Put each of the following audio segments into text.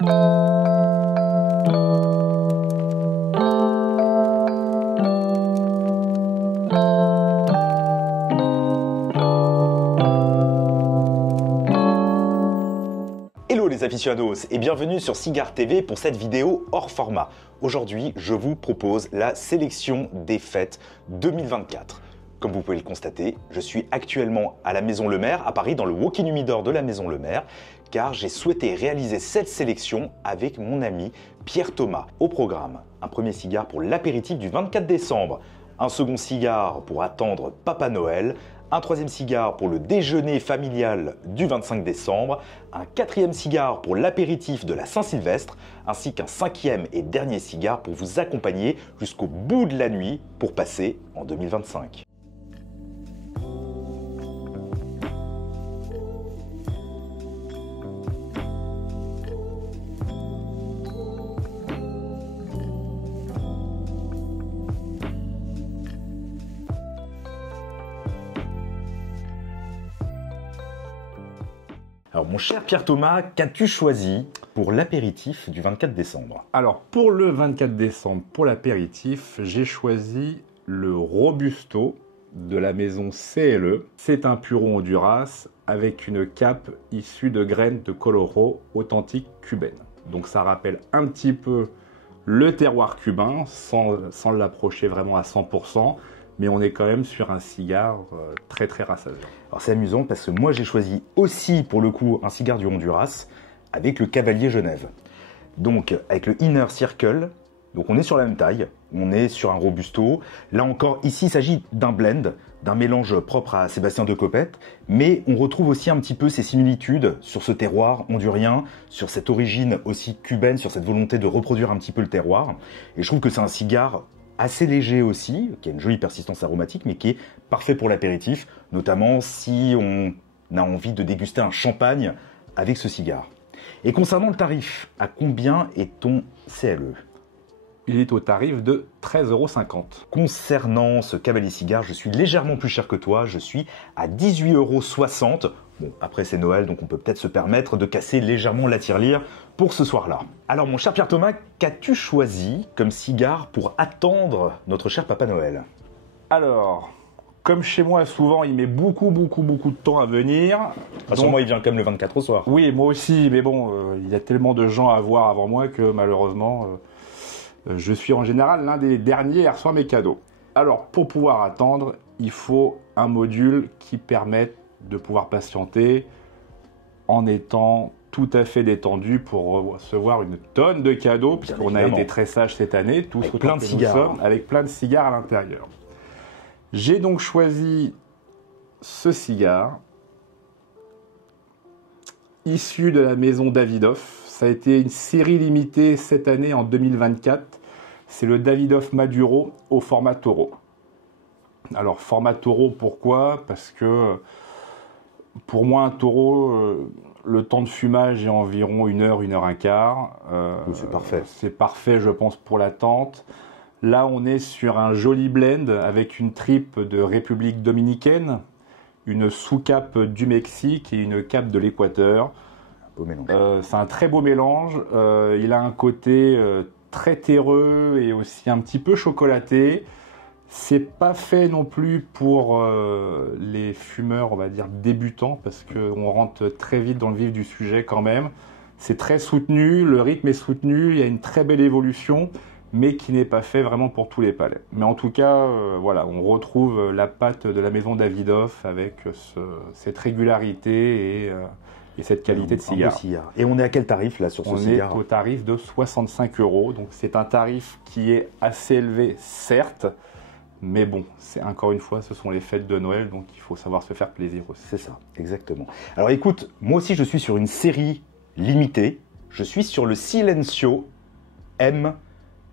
Hello les aficionados et bienvenue sur Cigare TV pour cette vidéo hors format. Aujourd'hui, je vous propose la sélection des fêtes 2024. Comme vous pouvez le constater, je suis actuellement à la Maison Lemaire, à Paris, dans le walk-in humidor de la Maison Lemaire, car j'ai souhaité réaliser cette sélection avec mon ami Pierre Thomas. Au programme, un premier cigare pour l'apéritif du 24 décembre, un second cigare pour attendre Papa Noël, un troisième cigare pour le déjeuner familial du 25 décembre, un quatrième cigare pour l'apéritif de la Saint-Sylvestre, ainsi qu'un cinquième et dernier cigare pour vous accompagner jusqu'au bout de la nuit pour passer en 2025. Alors mon cher Pierre Thomas, qu'as-tu choisi pour l'apéritif du 24 décembre? Alors pour le 24 décembre, pour l'apéritif, j'ai choisi le Robusto de la maison CLE. C'est un Puro Honduras avec une cape issue de graines de Coloro authentique cubaine. Donc ça rappelle un petit peu le terroir cubain sans l'approcher vraiment à 100%. Mais on est quand même sur un cigare très rassasiant. Alors c'est amusant parce que moi j'ai choisi aussi pour le coup un cigare du Honduras avec le Cavalier Genève. Donc avec le Inner Circle, donc on est sur la même taille, on est sur un Robusto. Là encore, ici il s'agit d'un blend, d'un mélange propre à Sébastien de Coppet, mais on retrouve aussi un petit peu ces similitudes sur ce terroir hondurien, sur cette origine aussi cubaine, sur cette volonté de reproduire un petit peu le terroir. Et je trouve que c'est un cigare assez léger aussi, qui a une jolie persistance aromatique, mais qui est parfait pour l'apéritif, notamment si on a envie de déguster un champagne avec ce cigare. Et concernant le tarif, à combien est ton CLE? Il est au tarif de 13,50 €. Concernant ce Cavalier Cigare, je suis légèrement plus cher que toi, je suis à 18,60 €. Bon, après c'est Noël, donc on peut peut-être se permettre de casser légèrement la tirelire pour ce soir-là. Alors mon cher Pierre Thomas, qu'as-tu choisi comme cigare pour attendre notre cher Papa Noël? Alors, comme chez moi souvent, il met beaucoup de temps à venir. Sur moi, il vient comme le 24 au soir. Oui, moi aussi, mais bon, il y a tellement de gens à voir avant moi que malheureusement, je suis en général l'un des derniers à recevoir mes cadeaux. Alors, pour pouvoir attendre, il faut un module qui permette de pouvoir patienter en étant tout à fait détendu pour recevoir une tonne de cadeaux, puisqu'on a été très sages cette année, tous avec plein de cigares, avec plein de cigares à l'intérieur. J'ai donc choisi ce cigare issu de la maison Davidoff. Ça a été une série limitée cette année en 2024. C'est le Davidoff Maduro au format Toro. Alors format Toro, pourquoi? Parce que pour moi, un Toro, le temps de fumage est environ 1 heure, 1 heure un quart. C'est parfait. C'est parfait, je pense, pour l'attente. Là, on est sur un joli blend avec une tripe de République dominicaine, une sous-cape du Mexique et une cape de l'Équateur. Beau mélange. C'est un très beau mélange. Il a un côté très terreux et aussi un petit peu chocolaté. C'est pas fait non plus pour les fumeurs, on va dire, débutants, parce qu'on rentre très vite dans le vif du sujet quand même. C'est très soutenu, le rythme est soutenu, il y a une très belle évolution, mais qui n'est pas fait vraiment pour tous les palais. Mais en tout cas, voilà, on retrouve la patte de la maison Davidoff avec cette régularité et cette qualité de cigare. Et on est à quel tarif là sur ce cigare? On est au tarif de 65 €, donc c'est un tarif qui est assez élevé, certes, mais bon, c'est encore une fois, ce sont les fêtes de Noël, donc il faut savoir se faire plaisir aussi. C'est ça, exactement. Alors écoute, moi aussi je suis sur une série limitée. Je suis sur le Silencio M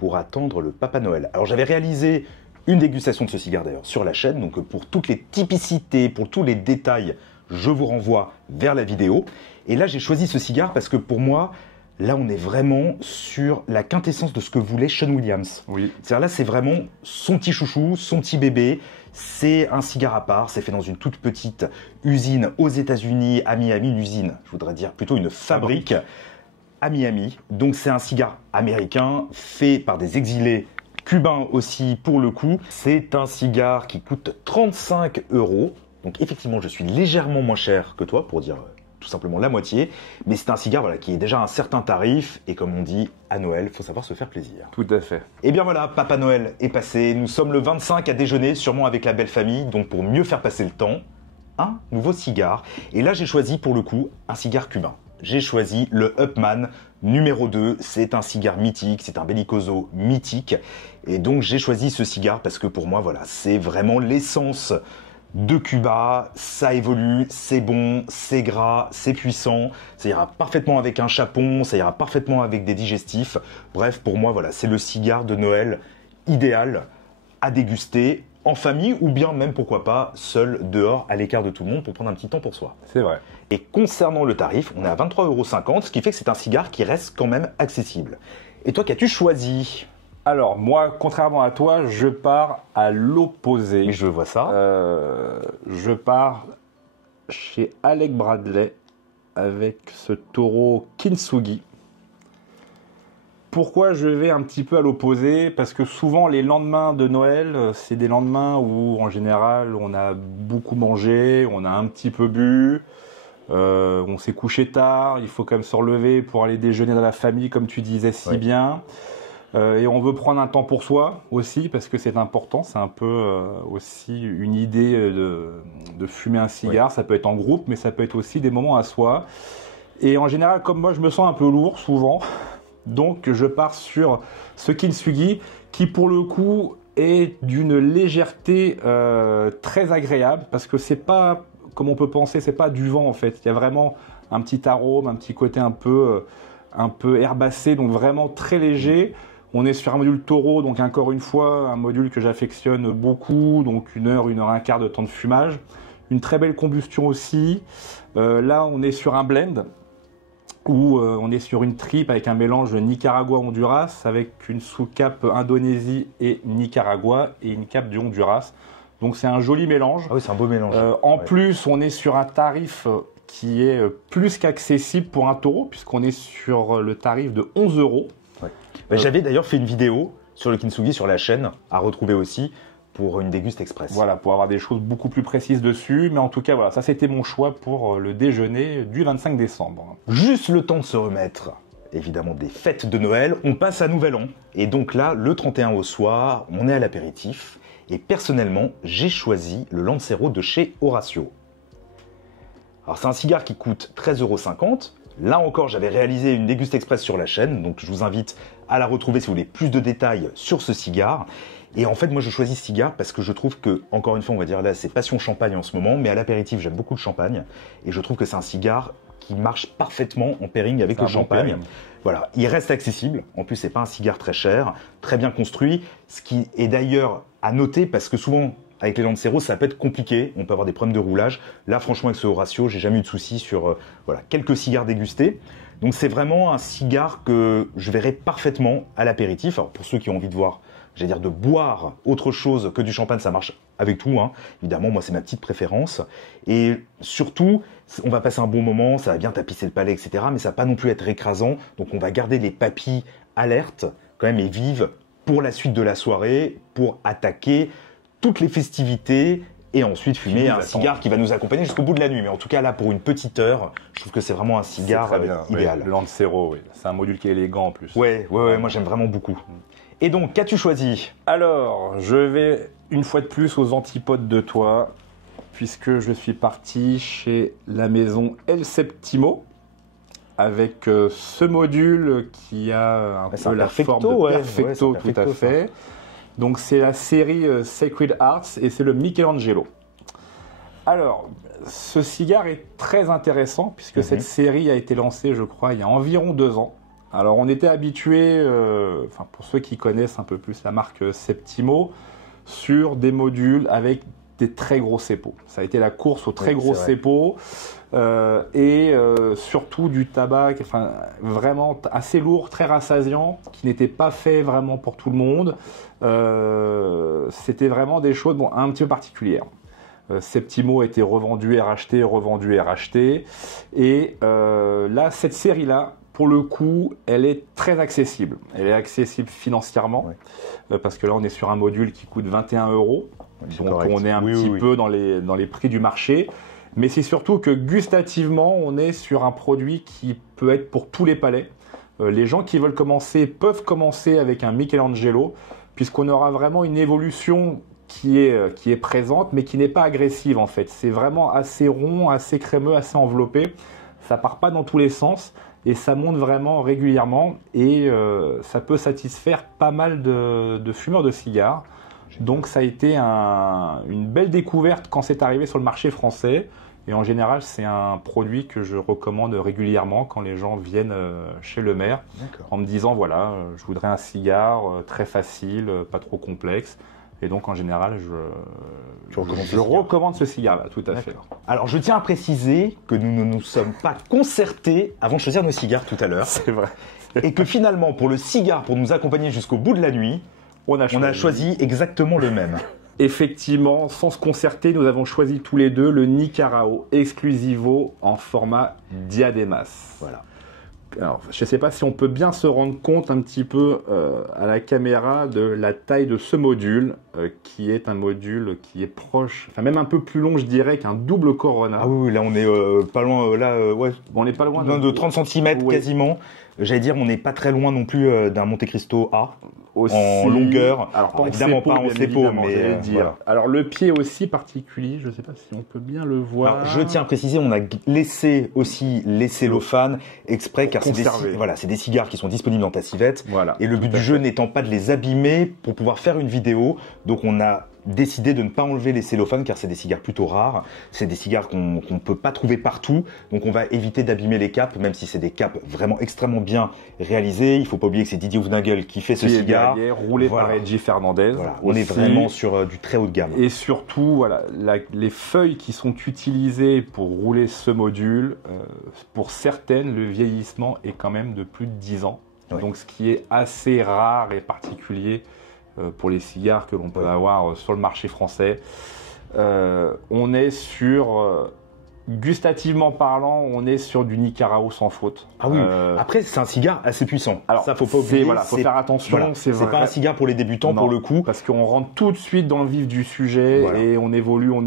pour attendre le Papa Noël. Alors j'avais réalisé une dégustation de ce cigare d'ailleurs sur la chaîne, donc pour toutes les typicités, pour tous les détails, je vous renvoie vers la vidéo. Et là j'ai choisi ce cigare parce que pour moi, là on est vraiment sur la quintessence de ce que voulait Sean Williams. Oui. C'est-à-dire là c'est vraiment son petit chouchou, son petit bébé. C'est un cigare à part, c'est fait dans une toute petite usine aux États-Unis, à Miami, l'usine, je voudrais dire plutôt une fabrique. à Miami. Donc c'est un cigare américain fait par des exilés cubains aussi pour le coup. C'est un cigare qui coûte 35 €. Donc effectivement, je suis légèrement moins cher que toi pour dire tout simplement la moitié. Mais c'est un cigare voilà, qui est déjà à un certain tarif. Et comme on dit, à Noël, il faut savoir se faire plaisir. Tout à fait. Et bien voilà, Papa Noël est passé. Nous sommes le 25 à déjeuner, sûrement avec la belle famille. Donc pour mieux faire passer le temps, un nouveau cigare. Et là, j'ai choisi pour le coup un cigare cubain. J'ai choisi le Upmann numéro 2. C'est un cigare mythique, c'est un bellicoso mythique. Et donc j'ai choisi ce cigare parce que pour moi, voilà, c'est vraiment l'essence de Cuba. Ça évolue, c'est bon, c'est gras, c'est puissant. Ça ira parfaitement avec un chapon, ça ira parfaitement avec des digestifs. Bref, pour moi, voilà, c'est le cigare de Noël idéal à déguster en famille ou bien même, pourquoi pas, seul, dehors, à l'écart de tout le monde pour prendre un petit temps pour soi. C'est vrai. Et concernant le tarif, on est à 23,50 €, ce qui fait que c'est un cigare qui reste quand même accessible. Et toi, qu'as-tu choisi? Alors, moi, contrairement à toi, je pars à l'opposé. Mais je vois ça. Je pars chez Alec Bradley avec ce taureau Kintsugi. Pourquoi je vais un petit peu à l'opposé? Parce que souvent, les lendemains de Noël, c'est des lendemains où, en général, on a beaucoup mangé, on a un petit peu bu, on s'est couché tard, il faut quand même se relever pour aller déjeuner dans la famille, comme tu disais si bien. Et on veut prendre un temps pour soi aussi, parce que c'est important. C'est un peu aussi une idée de fumer un cigare. Ça peut être en groupe, mais ça peut être aussi des moments à soi. Et en général, comme moi, je me sens un peu lourd souvent. Donc, je pars sur ce Kintsugi, qui pour le coup est d'une légèreté très agréable, parce que c'est pas, comme on peut penser, c'est pas du vent en fait. Il y a vraiment un petit arôme, un petit côté un peu herbacé, donc vraiment très léger. On est sur un module taureau, donc encore une fois, un module que j'affectionne beaucoup, donc 1 heure, 1 heure un quart de temps de fumage. Une très belle combustion aussi. Là, on est sur un blend, où on est sur une tripe avec un mélange Nicaragua-Honduras, avec une sous-cape Indonésie et Nicaragua, et une cape du Honduras. Donc c'est un joli mélange. Ah oui, c'est un beau mélange. En plus, on est sur un tarif qui est plus qu'accessible pour un taureau, puisqu'on est sur le tarif de 11 €. J'avais d'ailleurs fait une vidéo sur le Kintsugi sur la chaîne, à retrouver aussi, pour une déguste express. Voilà, pour avoir des choses beaucoup plus précises dessus. Mais en tout cas, voilà, ça c'était mon choix pour le déjeuner du 25 décembre. Juste le temps de se remettre, évidemment, des fêtes de Noël. On passe à Nouvel An. Et donc là, le 31 au soir, on est à l'apéritif. Et personnellement, j'ai choisi le Lancero de chez Horacio. Alors c'est un cigare qui coûte 13,50 €. Là encore, j'avais réalisé une déguste express sur la chaîne, donc je vous invite à la retrouver si vous voulez plus de détails sur ce cigare. Et en fait, moi, je choisis ce cigare parce que je trouve que, encore une fois, on va dire là, c'est passion champagne en ce moment, mais à l'apéritif, j'aime beaucoup le champagne. Et je trouve que c'est un cigare qui marche parfaitement en pairing avec le champagne. Voilà, il reste accessible. En plus, c'est pas un cigare très cher, très bien construit. Ce qui est d'ailleurs à noter parce que souvent, avec les Lancero, ça peut être compliqué. On peut avoir des problèmes de roulage. Là, franchement, avec ce Horacio, j'ai jamais eu de soucis sur voilà, quelques cigares dégustés. Donc, c'est vraiment un cigare que je verrais parfaitement à l'apéritif. Alors, pour ceux qui ont envie de voir, j'allais dire de boire autre chose que du champagne, ça marche avec tout. Hein. Évidemment, moi, c'est ma petite préférence. Et surtout, on va passer un bon moment, ça va bien tapisser le palais, etc. Mais ça va pas non plus être écrasant. Donc, on va garder les papilles alertes quand même et vives pour la suite de la soirée, pour attaquer toutes les festivités et ensuite fumer un cigare qui va nous accompagner jusqu'au bout de la nuit. Mais en tout cas, là, pour une petite heure, je trouve que c'est vraiment un cigare idéal. Oui, le Lancero, oui. C'est un module qui est élégant en plus. Ouais, moi j'aime vraiment beaucoup. Et donc, qu'as-tu choisi? Alors, je vais une fois de plus aux antipodes de toi, puisque je suis parti chez la maison El Septimo, avec ce module qui a un peu la forme de perfecto, tout à fait. Donc c'est la série Sacred Arts et c'est le Michelangelo. Alors, ce cigare est très intéressant puisque cette série a été lancée, je crois, il y a environ 2 ans. Alors on était habitué, pour ceux qui connaissent un peu plus la marque Septimo, sur des modules avec des très gros cepo. Ça a été la course aux très gros cepo et surtout du tabac vraiment assez lourd, très rassasiant, qui n'était pas fait vraiment pour tout le monde. C'était vraiment des choses un petit peu particulières. Septimo a été revendu et racheté, revendu et racheté. Et là, cette série-là pour le coup, elle est très accessible. Elle est accessible financièrement, parce que là, on est sur un module qui coûte 21 €. Donc, on est un petit peu dans les prix du marché. Mais c'est surtout que gustativement, on est sur un produit qui peut être pour tous les palais. Les gens qui veulent commencer peuvent commencer avec un Michelangelo, puisqu'on aura vraiment une évolution qui est présente, mais qui n'est pas agressive en fait. C'est vraiment assez rond, assez crémeux, assez enveloppé. Ça part pas dans tous les sens et ça monte vraiment régulièrement et ça peut satisfaire pas mal de fumeurs de cigares. Donc ça a été une belle découverte quand c'est arrivé sur le marché français. Et en général, c'est un produit que je recommande régulièrement quand les gens viennent chez le maire en me disant voilà, je voudrais un cigare très facile, pas trop complexe. Et donc en général, je recommande ce cigare-là, tout à fait. Alors je tiens à préciser que nous ne nous sommes pas concertés avant de choisir nos cigares tout à l'heure. C'est vrai. Et que finalement, pour le cigare, pour nous accompagner jusqu'au bout de la nuit, on a choisi exactement le même. Effectivement, sans se concerter, nous avons choisi tous les deux le Nicarao Exclusivo en format Diademas. Voilà. Alors, je ne sais pas si on peut bien se rendre compte un petit peu à la caméra de la taille de ce module, qui est un module qui est proche, enfin même un peu plus long, je dirais, qu'un double Corona. Ah oui, là on est pas loin, on n'est pas loin de 30 cm quasiment. J'allais dire, on n'est pas très loin non plus d'un Monte Cristo A. Aussi, en longueur, alors évidemment pas en cepo, mais voilà. Alors le pied aussi particulier, je ne sais pas si on peut bien le voir. Alors, je tiens à préciser, on a laissé aussi les cellophanes exprès car c'est des cigares qui sont disponibles dans ta civette. Voilà, et le but du jeu n'étant pas de les abîmer pour pouvoir faire une vidéo, donc on a décidé de ne pas enlever les cellophanes car c'est des cigares plutôt rares. C'est des cigares qu'on ne peut pas trouver partout, donc on va éviter d'abîmer les capes, même si c'est des capes vraiment extrêmement bien réalisées. Il ne faut pas oublier que c'est Didier Houfnagel qui fait ce cigare. Roulé par Reggie Fernandez. Voilà, on est vraiment sur du très haut de gamme. Et surtout, voilà, les feuilles qui sont utilisées pour rouler ce module, pour certaines, le vieillissement est quand même de plus de 10 ans. Oui. Donc ce qui est assez rare et particulier pour les cigares que l'on peut avoir sur le marché français. On est sur... gustativement parlant, on est sur du Nicarao sans faute. Ah oui. Après, c'est un cigare assez puissant. Alors, ça, faut pas oublier. Voilà, faut faire attention. Voilà, c'est pas un cigare pour les débutants, pour le coup. Parce qu'on rentre tout de suite dans le vif du sujet et on évolue en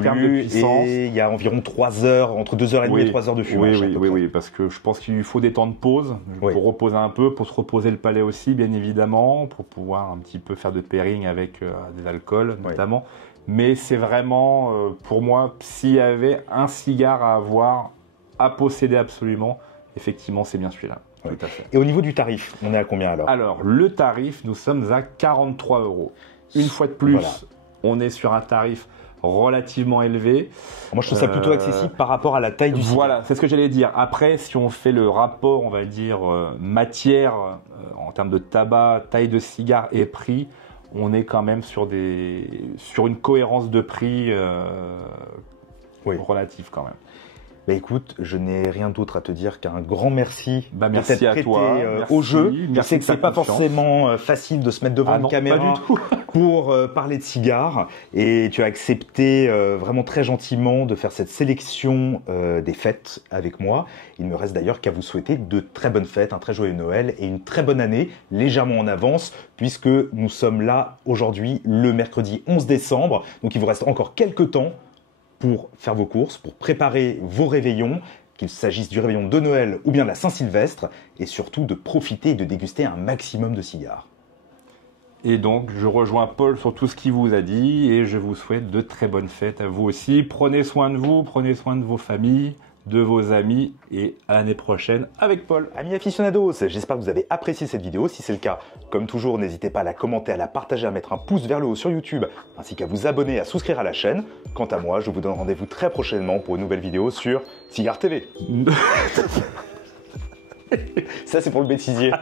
termes de puissance. Et il y a environ 3 heures, entre 2h30 et 3 heures de fumage. Oui, parce que je pense qu'il lui faut des temps de pause pour reposer un peu, pour se reposer le palais aussi, bien évidemment, pour pouvoir un petit peu faire de pairing avec des alcools, notamment. Mais c'est vraiment, pour moi, s'il y avait un cigare à avoir, à posséder absolument, effectivement, c'est bien celui-là. Oui. Tout à fait. Et au niveau du tarif, on est à combien alors? Alors, le tarif, nous sommes à 43 €. Une fois de plus, on est sur un tarif relativement élevé. Moi, je trouve ça plutôt accessible par rapport à la taille du cigare. Voilà, c'est ce que j'allais dire. Après, si on fait le rapport, on va dire, matière, en termes de tabac, taille de cigare et prix, on est quand même sur une cohérence de prix relative quand même. Bah écoute, je n'ai rien d'autre à te dire qu'un grand merci de t'être prêté au jeu. Je sais que c'est pas forcément facile de se mettre devant une caméra pour parler de cigares et tu as accepté vraiment très gentiment de faire cette sélection des fêtes avec moi. Il me reste d'ailleurs qu'à vous souhaiter de très bonnes fêtes, un très joyeux Noël et une très bonne année, légèrement en avance puisque nous sommes là aujourd'hui le mercredi 11 décembre. Donc il vous reste encore quelques temps pour faire vos courses, pour préparer vos réveillons, qu'il s'agisse du réveillon de Noël ou bien de la Saint-Sylvestre, et surtout de profiter et de déguster un maximum de cigares. Et donc, je rejoins Paul sur tout ce qu'il vous a dit, et je vous souhaite de très bonnes fêtes à vous aussi. Prenez soin de vous, prenez soin de vos familles, de vos amis, et à l'année prochaine avec Paul. Amis aficionados, j'espère que vous avez apprécié cette vidéo. Si c'est le cas, comme toujours, n'hésitez pas à la commenter, à la partager, à mettre un pouce vers le haut sur YouTube, ainsi qu'à vous abonner et à souscrire à la chaîne. Quant à moi, je vous donne rendez-vous très prochainement pour une nouvelle vidéo sur Cigare TV. Ça, c'est pour le bêtisier.